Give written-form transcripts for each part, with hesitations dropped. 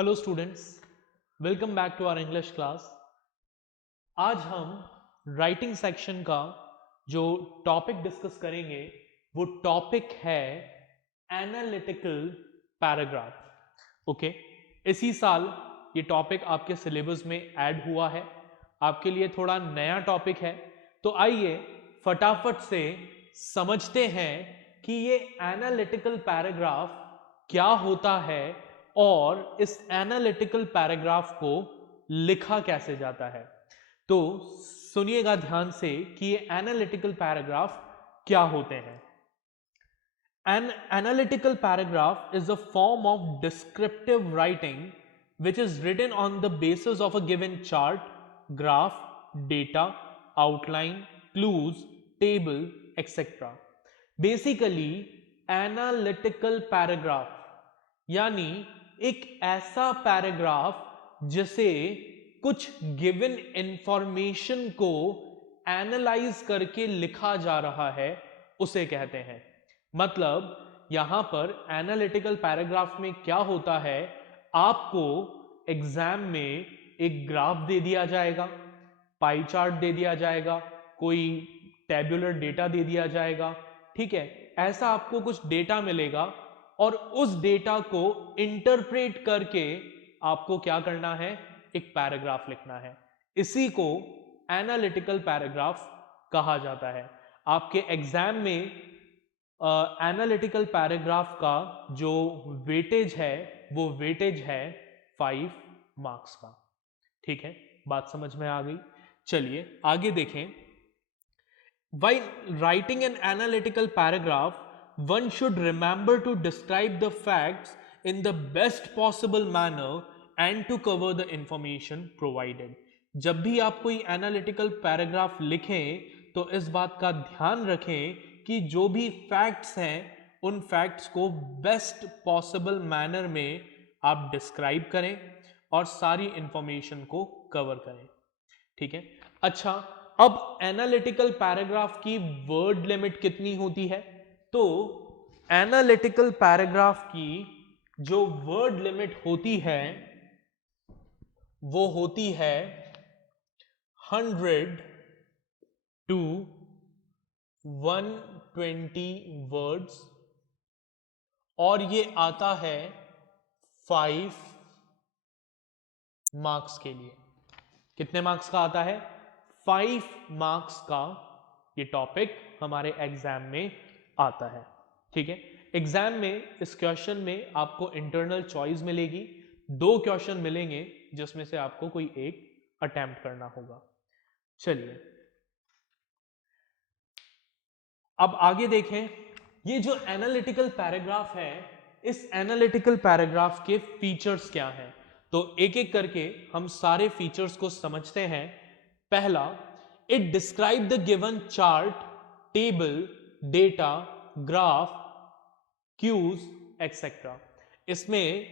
Hello students, welcome back to our English class. आज हम writing section का जो टॉपिक डिस्कस करेंगे वो टॉपिक है एनालिटिकल पैराग्राफ। ओके, इसी साल ये टॉपिक आपके सिलेबस में ऐड हुआ है, आपके लिए थोड़ा नया टॉपिक है। तो आइए फटाफट से समझते हैं कि ये एनालिटिकल पैराग्राफ क्या होता है और इस एनालिटिकल पैराग्राफ को लिखा कैसे जाता है। तो सुनिएगा ध्यान से कि ये एनालिटिकल पैराग्राफ क्या होते हैं। An analytical paragraph is a form of descriptive writing which is written on the basis of a given chart, graph, data, outline, clues, table, etc. Basically, analytical paragraph यानी एक ऐसा पैराग्राफ जिसे कुछ given information को analyse करके लिखा जा रहा है उसे कहते हैं। मतलब यहां पर एनालिटिकल पैराग्राफ में क्या होता है, आपको एग्जाम में एक ग्राफ दे दिया जाएगा, पाई चार्ट दे दिया जाएगा, कोई टेबुलर डेटा दे दिया जाएगा, ठीक है। ऐसा आपको कुछ डेटा मिलेगा और उस डेटा को इंटरप्रेट करके आपको क्या करना है, एक पैराग्राफ लिखना है। इसी को एनालिटिकल पैराग्राफ कहा जाता है। आपके एग्जाम में एनालिटिकल पैराग्राफ का जो वेटेज है वो वेटेज है 5 मार्क्स का। ठीक है, बात समझ में आ गई। चलिए आगे देखें। While writing an analytical paragraph, one should remember to describe the facts in the best possible manner and to cover the information provided. जब भी आप कोई एनालिटिकल पैराग्राफ लिखें तो इस बात का ध्यान रखें कि जो भी फैक्ट्स हैं उन फैक्ट्स को बेस्ट पॉसिबल मैनर में आप डिस्क्राइब करें और सारी इंफॉर्मेशन को कवर करें। ठीक है, अच्छा, अब एनालिटिकल पैराग्राफ की वर्ड लिमिट कितनी होती है? तो एनालिटिकल पैराग्राफ की जो वर्ड लिमिट होती है वो होती है 100 टू 120 वर्ड्स और ये आता है 5 मार्क्स के लिए। कितने मार्क्स का आता है? 5 मार्क्स का ये टॉपिक हमारे एग्जाम में आता है। ठीक है, एग्जाम में इस क्वेश्चन में आपको इंटरनल चॉइस मिलेगी, 2 क्वेश्चन मिलेंगे जिसमें से आपको कोई एक अटेम्प्ट करना होगा। चलिए अब आगे देखें। ये जो एनालिटिकल पैराग्राफ है, इस एनालिटिकल पैराग्राफ के फीचर्स क्या हैं? तो एक एक करके हम सारे फीचर्स को समझते हैं। पहला, it describe the given chart, table, data, graph, cues etcetera. इसमें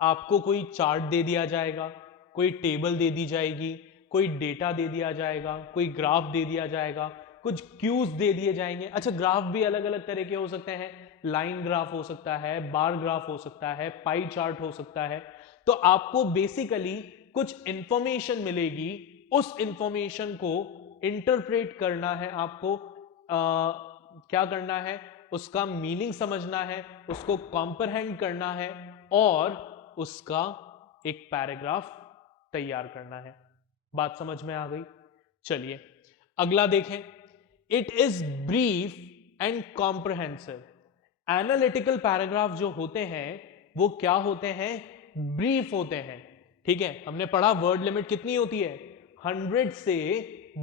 आपको कोई चार्ट दे दिया जाएगा, कोई टेबल दे दी जाएगी, कोई डेटा दे दिया जाएगा, कोई ग्राफ दे दिया जाएगा, कुछ क्यूज दे दिए जाएंगे। अच्छा, ग्राफ भी अलग अलग तरह के हो सकते हैं, लाइन ग्राफ हो सकता है, बार ग्राफ हो सकता है, पाई चार्ट हो सकता है। तो आपको बेसिकली कुछ इंफॉर्मेशन मिलेगी, उस इंफॉर्मेशन को इंटरप्रेट करना है आपको। क्या करना है, उसका मीनिंग समझना है, उसको कॉम्प्रहेंड करना है और उसका एक पैराग्राफ तैयार करना है। बात समझ में आ गई? चलिए अगला देखें। It is brief and comprehensive. Analytical paragraph जो होते हैं वो क्या होते हैं? ब्रीफ होते हैं। ठीक है, हमने पढ़ा वर्ड लिमिट कितनी होती है? 100 से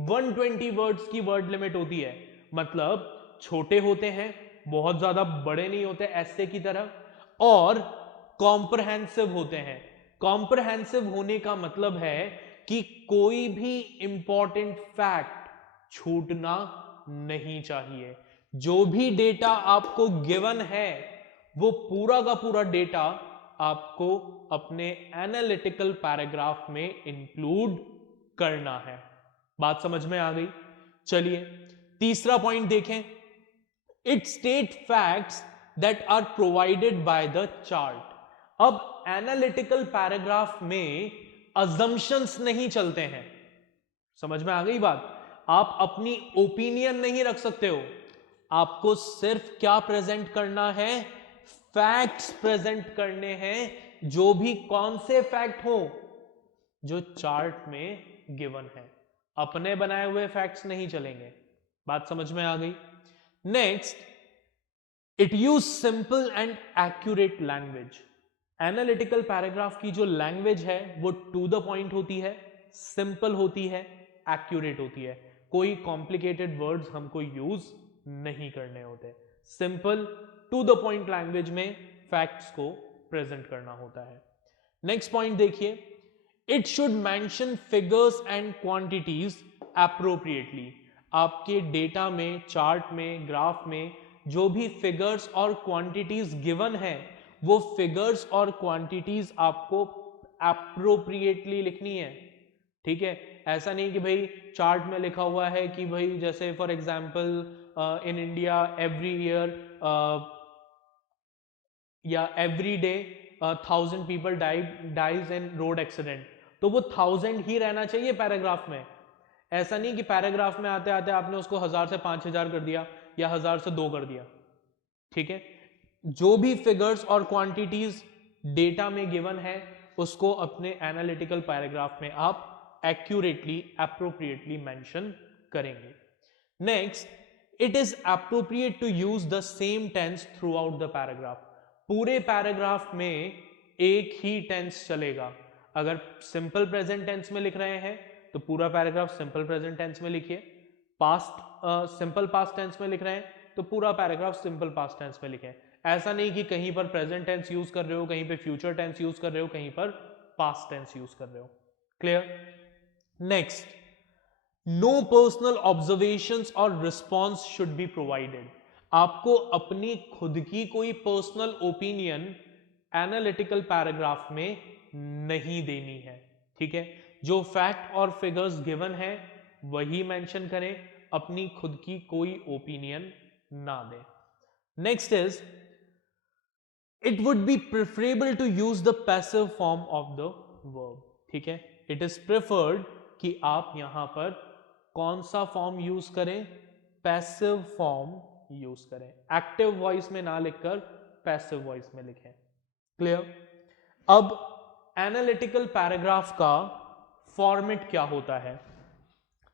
120 वर्ड्स की वर्ड लिमिट होती है। मतलब छोटे होते हैं, बहुत ज्यादा बड़े नहीं होते ऐसे की तरह, और कॉम्प्रहेंसिव होते हैं। कॉम्प्रहेंसिव होने का मतलब है कि कोई भी इंपॉर्टेंट फैक्ट छूटना नहीं चाहिए। जो भी डेटा आपको गिवन है वो पूरा का पूरा डेटा आपको अपने एनालिटिकल पैराग्राफ में इंक्लूड करना है। बात समझ में आ गई? चलिए तीसरा पॉइंट देखें। It state facts that are provided by the chart. अब एनालिटिकल पैराग्राफ में अजम्पशंस नहीं चलते हैं। समझ में आ गई बात? आप अपनी ओपिनियन नहीं रख सकते हो, आपको सिर्फ क्या प्रेजेंट करना है, फैक्ट्स प्रेजेंट करने हैं, जो भी कौन से फैक्ट हो जो चार्ट में गिवन है। अपने बनाए हुए फैक्ट्स नहीं चलेंगे। बात समझ में आ गई? Next, it use simple and accurate language. Analytical paragraph की जो लैंग्वेज है वो टू द पॉइंट होती है, सिंपल होती है, एक्यूरेट होती है। कोई कॉम्प्लिकेटेड वर्ड्स हमको यूज नहीं करने होते। Simple to the point language में फैक्ट्स को प्रेजेंट करना होता है। नेक्स्ट पॉइंट देखिए, it should mention figures and quantities appropriately. आपके डेटा में, चार्ट में, ग्राफ में जो भी फिगर्स और क्वांटिटीज गिवन है वो फिगर्स और क्वांटिटीज आपको एप्रोप्रिएटली लिखनी है। ठीक है, ऐसा नहीं कि भाई चार्ट में लिखा हुआ है कि भाई जैसे for example in India every year या every day 1000 people dies in road accident, तो वो 1000 ही रहना चाहिए पैराग्राफ में। ऐसा नहीं कि पैराग्राफ में आते आते आपने उसको 1000 से 5000 कर दिया या 1000 से 2 कर दिया। ठीक है, जो भी फिगर्स और क्वांटिटीज डेटा में गिवन है उसको अपने एनालिटिकल पैराग्राफ में आप एक्यूरेटली, एप्रोप्रिएटली मेंशन करेंगे। Next, it is appropriate to use the same tense throughout the paragraph. पूरे पैराग्राफ में एक ही टेंस चलेगा। अगर सिंपल प्रेजेंट टेंस में लिख रहे हैं तो पूरा पैराग्राफ सिंपल प्रेजेंट टेंस में लिखिए। सिंपल पास्ट टेंस में लिख रहे हैं तो पूरा पैराग्राफ सिंपल पास्ट टेंस में लिखें। ऐसा नहीं कि कहीं पर प्रेजेंट टेंस यूज कर रहे हो, कहीं पे फ्यूचर टेंस यूज कर रहे हो, कहीं पर पास्ट टेंस यूज कर रहे हो। Clear? Next, no personal observations और रिस्पॉन्स शुड बी प्रोवाइडेड। आपको अपनी खुद की कोई पर्सनल ओपिनियन एनालिटिकल पैराग्राफ में नहीं देनी है। ठीक है, जो फैक्ट और फिगर्स गिवन है वही मेंशन करें, अपनी खुद की कोई ओपिनियन ना दें। Next is, it would be preferable to use the passive form of the verb. ठीक है, इट इज प्रेफर्ड कि आप यहां पर कौन सा फॉर्म यूज करें, पैसिव फॉर्म यूज करें। एक्टिव वॉइस में ना लिखकर पैसिव वॉइस में लिखें। क्लियर? अब एनालिटिकल पैराग्राफ का फॉर्मेट क्या होता है?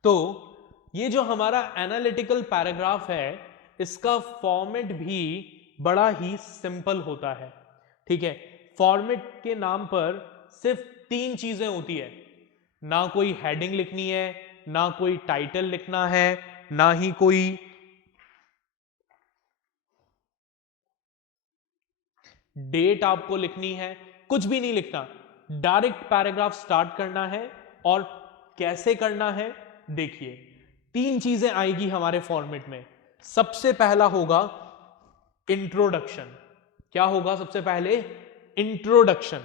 तो ये जो हमारा एनालिटिकल पैराग्राफ है इसका फॉर्मेट भी बड़ा ही सिंपल होता है। ठीक है, फॉर्मेट के नाम पर सिर्फ 3 चीजें होती है। ना कोई हेडिंग लिखनी है, ना कोई टाइटल लिखना है, ना ही कोई डेट आपको लिखनी है, कुछ भी नहीं लिखना। डायरेक्ट पैराग्राफ स्टार्ट करना है। और कैसे करना है देखिए, 3 चीजें आएगी हमारे फॉर्मेट में। सबसे पहला होगा इंट्रोडक्शन। क्या होगा सबसे पहले? इंट्रोडक्शन।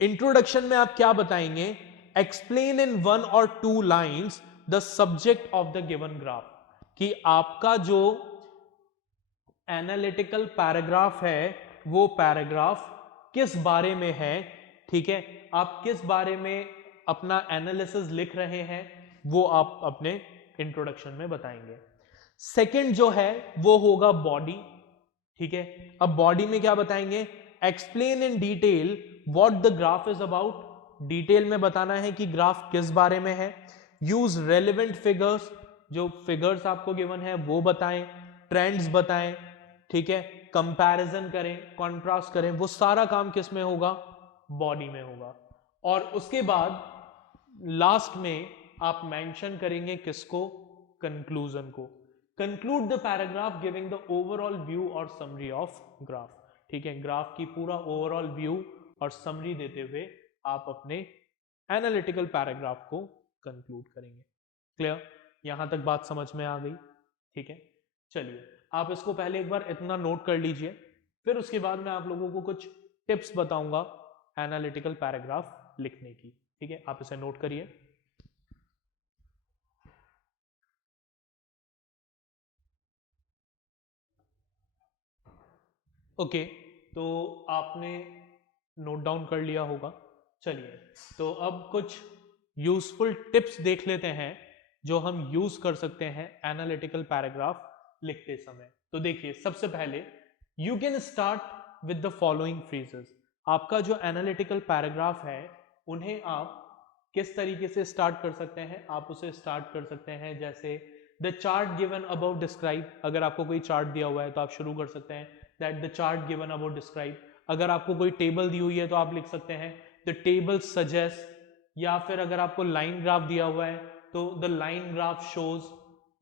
इंट्रोडक्शन में आप क्या बताएंगे? एक्सप्लेन इन 1 और 2 lines the subject of the given graph. कि आपका जो एनालिटिकल पैराग्राफ है वो पैराग्राफ किस बारे में है। ठीक है, आप किस बारे में अपना एनालिसिस लिख रहे हैं वो आप अपने इंट्रोडक्शन में बताएंगे। सेकंड जो है वो होगा बॉडी। ठीक है, अब बॉडी में क्या बताएंगे? Explain in detail what the graph is about. Detail में बताना है कि ग्राफ किस बारे में है। यूज रेलेवेंट फिगर्स, जो फिगर्स आपको गिवन है वो बताएं, ट्रेंड्स बताएं। ठीक है, कंपैरिजन करें, कॉन्ट्रास्ट करें, वो सारा काम किस में होगा? बॉडी में होगा। और उसके बाद लास्ट में आप मेंशन करेंगे किसको? कंक्लूजन को। Conclude the paragraph giving the overall view और समरी ऑफ ग्राफ। ठीक है, ग्राफ की पूरा ओवरऑल व्यू और समरी देते हुए आप अपने एनालिटिकल पैराग्राफ को कंक्लूड करेंगे। क्लियर? यहां तक बात समझ में आ गई? ठीक है, चलिए आप इसको पहले एक बार इतना नोट कर लीजिए, फिर उसके बाद मैं आप लोगों को कुछ टिप्स बताऊंगा एनालिटिकल पैराग्राफ लिखने की। ठीक है, आप इसे नोट करिए। ओके, तो आपने नोट डाउन कर लिया होगा। चलिए, तो अब कुछ यूजफुल टिप्स देख लेते हैं जो हम यूज कर सकते हैं एनालिटिकल पैराग्राफ लिखते समय। तो देखिए, सबसे पहले you can start with the following phrases. आपका जो एनालिटिकल पैराग्राफ है उन्हें आप किस तरीके से स्टार्ट कर सकते हैं? आप उसे स्टार्ट कर सकते हैं जैसे the chart given about describe. अगर आपको कोई चार्ट दिया हुआ है तो आप शुरू कर सकते हैं that the chart given about describe. अगर आपको कोई टेबल दी हुई है तो आप लिख सकते हैं द टेबल सजेस्ट। या फिर अगर आपको लाइन ग्राफ दिया हुआ है तो द लाइन ग्राफ शोज।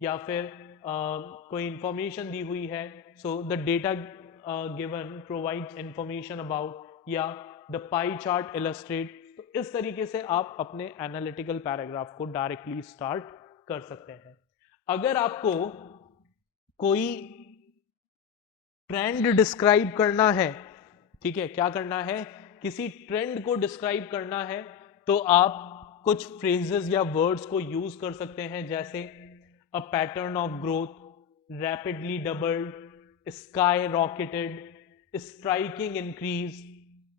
या फिर कोई इंफॉर्मेशन दी हुई है so the data given provides information about, या द पाई चार्ट इलस्ट्रेट। तो इस तरीके से आप अपने एनालिटिकल पैराग्राफ को डायरेक्टली स्टार्ट कर सकते हैं। अगर आपको कोई ट्रेंड डिस्क्राइब करना है, ठीक है, क्या करना है, किसी ट्रेंड को डिस्क्राइब करना है, तो आप कुछ फ्रेजेस या वर्ड्स को यूज कर सकते हैं जैसे a pattern of growth, rapidly doubled, sky rocketed, striking increase,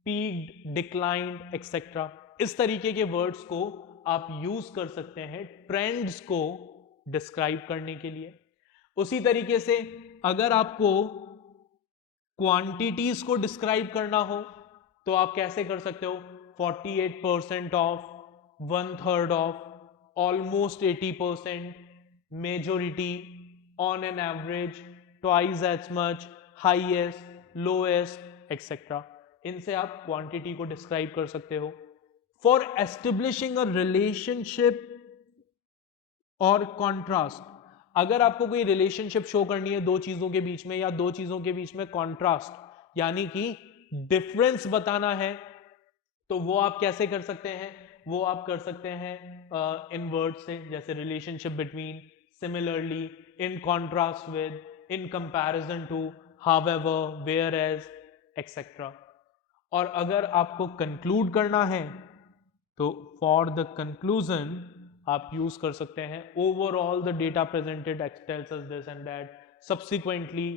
peaked, declined etcetera. इस तरीके के वर्ड्स को आप यूज कर सकते हैं ट्रेंड्स को डिस्क्राइब करने के लिए। उसी तरीके से अगर आपको क्वांटिटीज को डिस्क्राइब करना हो तो आप कैसे कर सकते हो, 48% of, 1/3 of, almost 80%, majority, on an average, twice as much, highest, lowest etcetera. इनसे आप क्वांटिटी को डिस्क्राइब कर सकते हो। फॉर एस्टेब्लिशिंग अ रिलेशनशिप और कॉन्ट्रास्ट, अगर आपको कोई रिलेशनशिप शो करनी है दो चीजों के बीच में, या दो चीजों के बीच में कॉन्ट्रास्ट यानी कि डिफरेंस बताना है, तो वो आप कैसे कर सकते हैं, वो आप कर सकते हैं इन वर्ड से, जैसे relationship between, similarly, in contrast with, in comparison to, however, whereas etcetera. और अगर आपको कंक्लूड करना है तो फॉर द कंक्लूजन आप यूज कर सकते हैं overall the data presented tells us this and that, subsequently,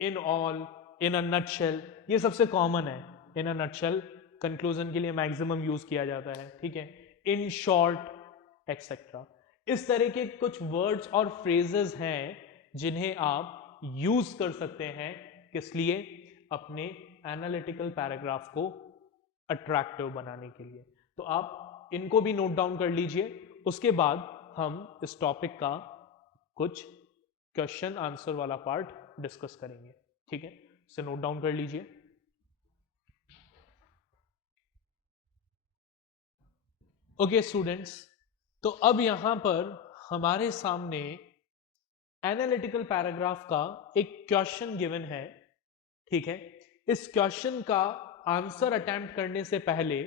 in all, in a nutshell. ये सबसे कॉमन है, इन अ नटशेल कंक्लूजन के लिए मैक्सिमम यूज किया जाता है, ठीक है, इन शॉर्ट एक्सेट्रा। इस तरह के कुछ वर्ड्स और फ्रेजेस हैं जिन्हें आप यूज कर सकते हैं, किस लिए, अपने एनालिटिकल पैराग्राफ को अट्रैक्टिव बनाने के लिए। तो आप इनको भी नोट डाउन कर लीजिए। उसके बाद हम इस टॉपिक का कुछ क्वेश्चन आंसर वाला पार्ट डिस्कस करेंगे, ठीक है, इसे नोट डाउन कर लीजिए। ओके स्टूडेंट्स, तो अब यहां पर हमारे सामने एनालिटिकल पैराग्राफ का एक क्वेश्चन गिवन है, ठीक है। इस क्वेश्चन का आंसर अटेम्प्ट करने से पहले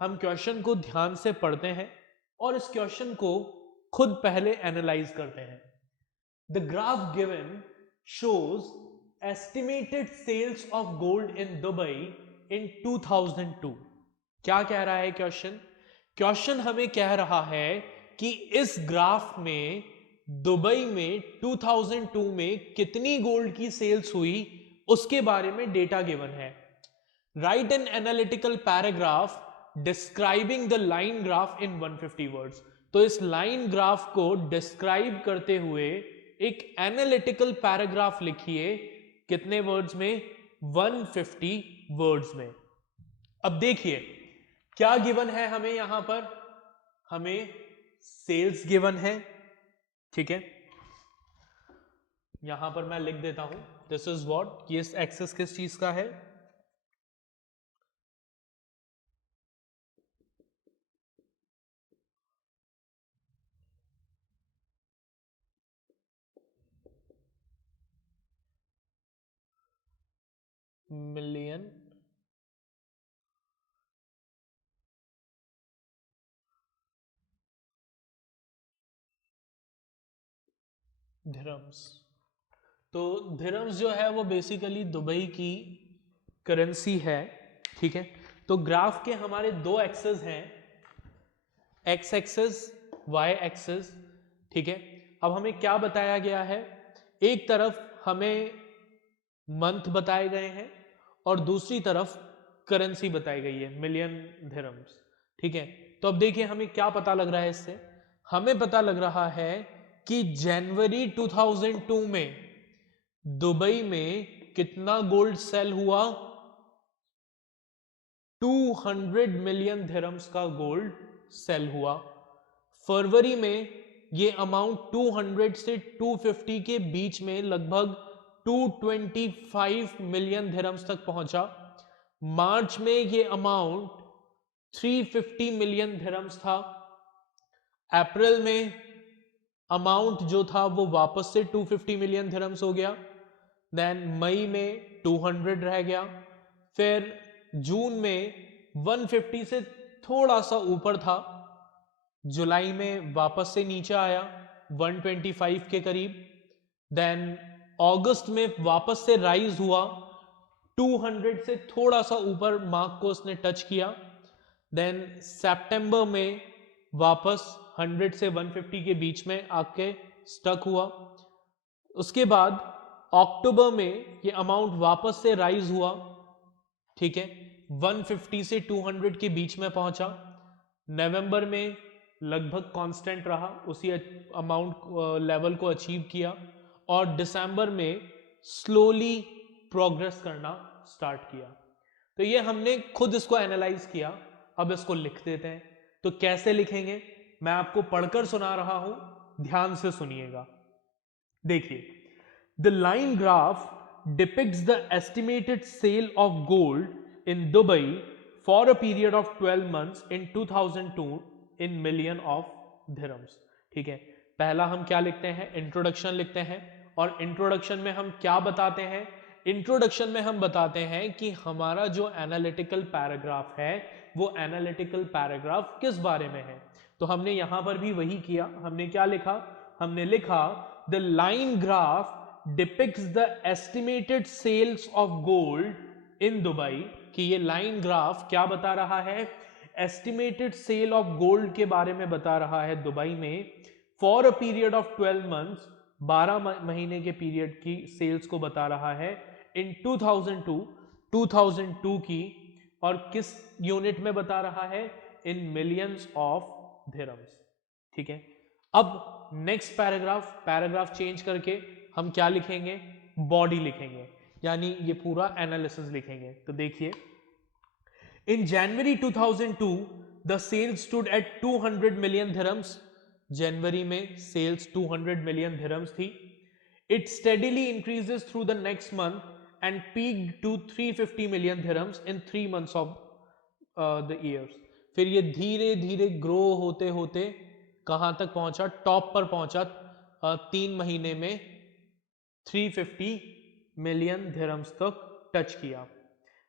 हम क्वेश्चन को ध्यान से पढ़ते हैं और इस क्वेश्चन को खुद पहले एनालाइज करते हैं। The graph given shows estimated sales of gold in Dubai in 2002। क्या कह रहा है क्वेश्चन? क्वेश्चन हमें कह रहा है कि इस ग्राफ में दुबई में 2002 में कितनी गोल्ड की सेल्स हुई उसके बारे में डेटा गिवन है। Right an analytical paragraph describing the line graph in 150 words. तो इस लाइन ग्राफ को डिस्क्राइब करते हुए एक एनालिटिकल पैराग्राफ लिखिए, कितने वर्ड्स में, 150 वर्ड्स में। अब देखिए क्या गिवन है हमें, यहां पर हमें सेल्स गिवन है, ठीक है, यहां पर मैं लिख देता हूं दिस इज व्हाट, ये एक्सेस किस चीज का है, मिलियन दिरहम्स। तो दिरहम्स जो है वो बेसिकली दुबई की करेंसी है, ठीक है। तो ग्राफ के हमारे दो एक्सेस हैं, एक्स एक्सेस, वाई एक्सेस, ठीक है। अब हमें क्या बताया गया है, एक तरफ हमें मंथ बताए गए हैं और दूसरी तरफ करेंसी बताई गई है, मिलियन दिरहम्स। ठीक है, तो अब देखिए हमें क्या पता लग रहा है इससे। हमें पता लग रहा है कि जनवरी 2002 में दुबई में कितना गोल्ड सेल हुआ, 200 मिलियन दिरहम्स का गोल्ड सेल हुआ। फरवरी में ये अमाउंट 200 से 250 के बीच में लगभग 225 मिलियन दिरहम्स तक पहुंचा। मार्च में ये अमाउंट 350 मिलियन दिरहम्स था। अप्रैल में अमाउंट जो था वो वापस से 250 मिलियन दिरहम्स हो गया। देन मई में 200 रह गया। फिर जून में 150 से थोड़ा सा ऊपर था। जुलाई में वापस से नीचे आया 125 के करीब। देन अगस्त में वापस से राइज हुआ, 200 से थोड़ा सा ऊपर मार्क को उसने टच किया। देन सितंबर में वापस 100 से 150 के बीच में आके स्टक हुआ। उसके बाद अक्टूबर में ये अमाउंट वापस से राइज हुआ, ठीक है, 150 से 200 के बीच में पहुंचा। नवंबर में लगभग कांस्टेंट रहा, उसी अमाउंट लेवल को अचीव किया। और दिसंबर में स्लोली प्रोग्रेस करना स्टार्ट किया। तो ये हमने खुद इसको एनालाइज किया। अब इसको लिख देते हैं। तो कैसे लिखेंगे, मैं आपको पढ़कर सुना रहा हूं, ध्यान से सुनिएगा। देखिए, the line graph depicts the estimated sale of gold in Dubai for a period of 12 months in 2002 in million of dirhams। ठीक है, पहला हम क्या लिखते हैं, इंट्रोडक्शन लिखते हैं। और इंट्रोडक्शन में हम क्या बताते हैं, इंट्रोडक्शन में हम बताते हैं कि हमारा जो एनालिटिकल पैराग्राफ है वो एनालिटिकल पैराग्राफ किस बारे में है। तो हमने यहां पर भी वही किया। हमने क्या लिखा, हमने लिखा the line graph depicts the estimated sales of gold in Dubai, कि ये लाइन ग्राफ क्या बता रहा है, एस्टिमेटेड सेल ऑफ गोल्ड के बारे में बता रहा है दुबई में, for a period of 12 months, 12 महीने के पीरियड की सेल्स को बता रहा है इन 2002 की। और किस यूनिट में बता रहा है, इन मिलियंस ऑफ दिरहम्स। ठीक है, अब नेक्स्ट पैराग्राफ चेंज करके हम क्या लिखेंगे, बॉडी लिखेंगे, यानी ये पूरा एनालिसिस लिखेंगे। तो देखिए, in January 2002 the sales stood at 200 million dirhams. जनवरी में सेल्स 200 मिलियन दिरहम्स थी। It steadily increases through the next month and peaked to 350 million dirhams in 3 months of the years. फिर ये धीरे धीरे ग्रो होते होते कहां तक पहुंचा, टॉप पर पहुंचा 3 महीने में 350 मिलियन दिरहम्स तक टच किया।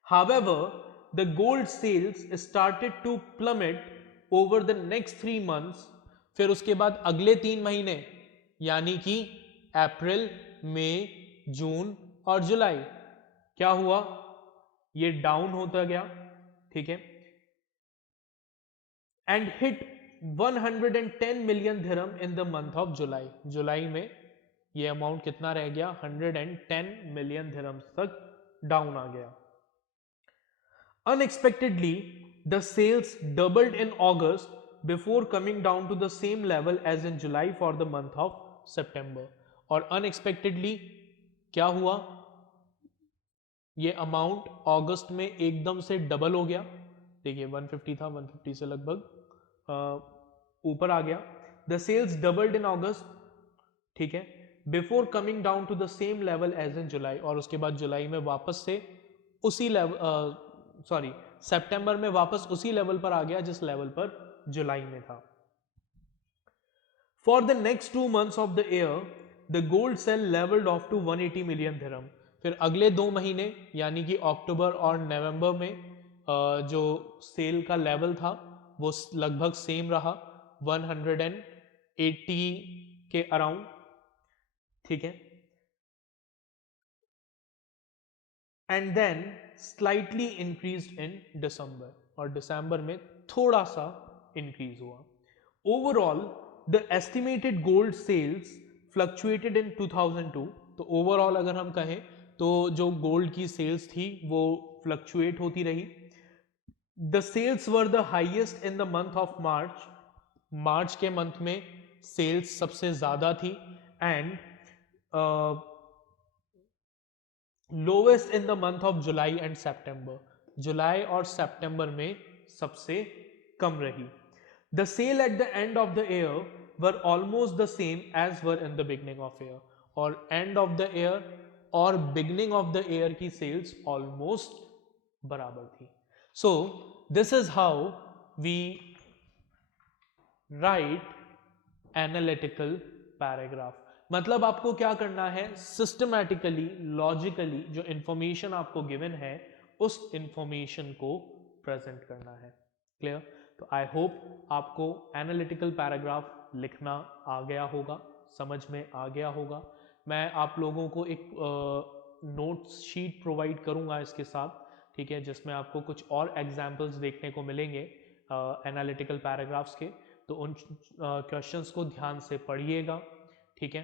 However, the gold sales started to plummet over the next 3 months। फिर उसके बाद अगले 3 महीने यानी कि अप्रैल, मई, जून और जुलाई क्या हुआ, ये डाउन होता गया। ठीक है, and hit 110 million dirham in the month of July. जुलाई में ये अमाउंट कितना रह गया, 110 मिलियन दिरहम्स तक डाउन आ गया। Unexpectedly, the sales doubled in August before coming down to the same level as in July for the month of September। और unexpectedly क्या हुआ, ये अमाउंट अगस्त में एकदम से डबल हो गया। देखिए 150 था, 150 से लगभग ऊपर आ गया। The sales doubled in August, ठीक है, before coming down to the same level as in July. और उसके बाद जुलाई में वापस से उसी लेवल, सॉरी सितंबर में वापस उसी लेवल पर आ गया जिस लेवल पर जुलाई में था। For the next 2 months of the year the gold sale levelled off to 180 million dirham. फिर अगले 2 महीने यानी कि अक्टूबर और नवंबर में जो सेल का लेवल था वो लगभग सेम रहा, 180 के अराउंड। ठीक है, and then slightly increased in December. और दिसंबर में थोड़ा सा इंक्रीज हुआ। Overall the estimated gold sales fluctuated in 2002। तो ओवरऑल अगर हम कहें तो जो गोल्ड की सेल्स थी वो फ्लक्चुएट होती रही। The sales were the highest in the month of March, मार्च के मंथ में सेल्स सबसे ज्यादा थी, and lowest in the month of July and September, जुलाई और सितंबर में सबसे कम रही। The sale at the end of the year were almost the same as were in the beginning of year, और एंड ऑफ द ईयर और beginning of the year की सेल्स ऑलमोस्ट बराबर थी। So this is how we write analytical paragraph. मतलब आपको क्या करना है, सिस्टमैटिकली लॉजिकली जो इंफॉर्मेशन आपको गिवन है उस इंफॉर्मेशन को प्रेजेंट करना है। क्लियर? तो आई होप आपको एनालिटिकल पैराग्राफ लिखना आ गया होगा, समझ में आ गया होगा। मैं आप लोगों को एक नोट्स शीट प्रोवाइड करूंगा इसके साथ, ठीक है, जिसमें आपको कुछ और एग्जाम्पल्स देखने को मिलेंगे एनालिटिकल पैराग्राफ्स के। तो उन क्वेश्चंस को ध्यान से पढ़िएगा, ठीक है।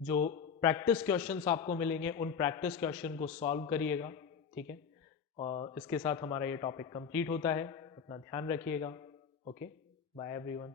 जो प्रैक्टिस क्वेश्चंस आपको मिलेंगे उन प्रैक्टिस क्वेश्चन को सॉल्व करिएगा, ठीक है। इसके साथ हमारा ये टॉपिक कंप्लीट होता है। अपना ध्यान रखिएगा। Okay, bye everyone.